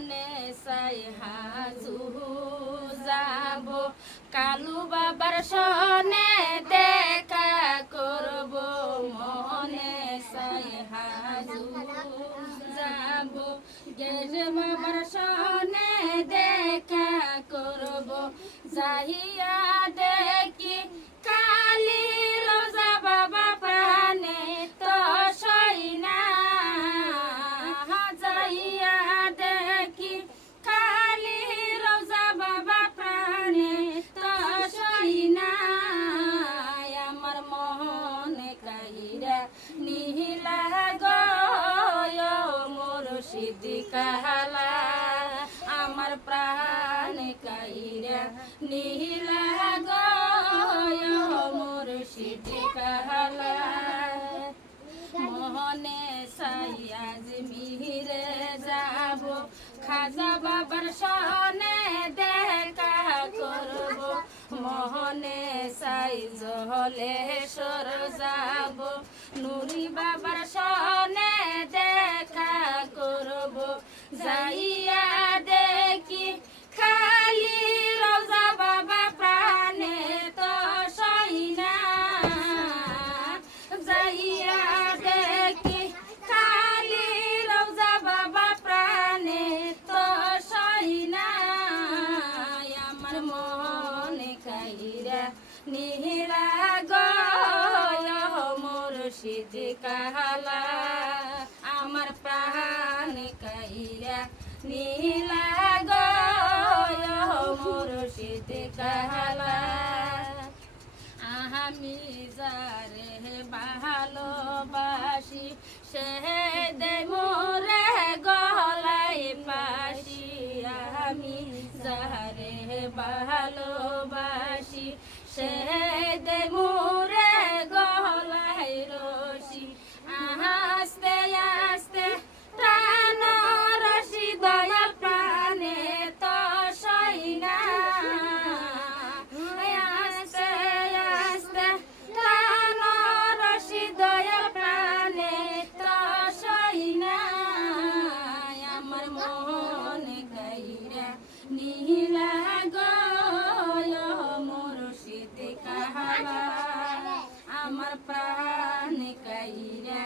মনে চাই হাজু যাব কালু বাবার সনে দেখা করব মনে চাই হাজু যাব গের বাবার সনে দেখা করব যাইয়া দেখি কালী রোজা বাবা প্রাণে তো সই না যাইয়া দেখি কালী রোজা বাবা প্রাণে তো সই না আমার মনে কাহিরা নীলা গয় মুর্শিদ কাহালা আমার প্রাণ কাহিরা নীলা গয় মুর্শিদ কাহালা মোহনে সাইয়াজ মিহিরে যাব খাজা বাবার সনে দেখা করব মোহনে সাই জলেশ্বর যাব নুরি বাবার সনে দেখা করব যাইয়া দেখি খালি রোজা বাবা প্রাণে তো সই না যাইয়া দেখি খালি রোজা বাবা প্রাণে তো সই না আমার মনে কাহিরা নীলা গয় মুর্শিদ কাহালা আমার প্রাণ কাহিরা নীলা গয় মুর্শিদ কাহালা আমি যারে ভালোবাসি সে দে মোরে গলায় পাশি আমি যারে ভালোবাসি সে দে মোরে গলায় রশি আস্তে আস্তে প্রাণ রশি দয়া প্রাণে তো সই না আস্তে আস্তে প্রাণ রশি দয়া প্রাণে তো সই না আমার মন গাইরা নীলা গয় মুর্শিদ কাহালা আমার প্রাণ কাইরা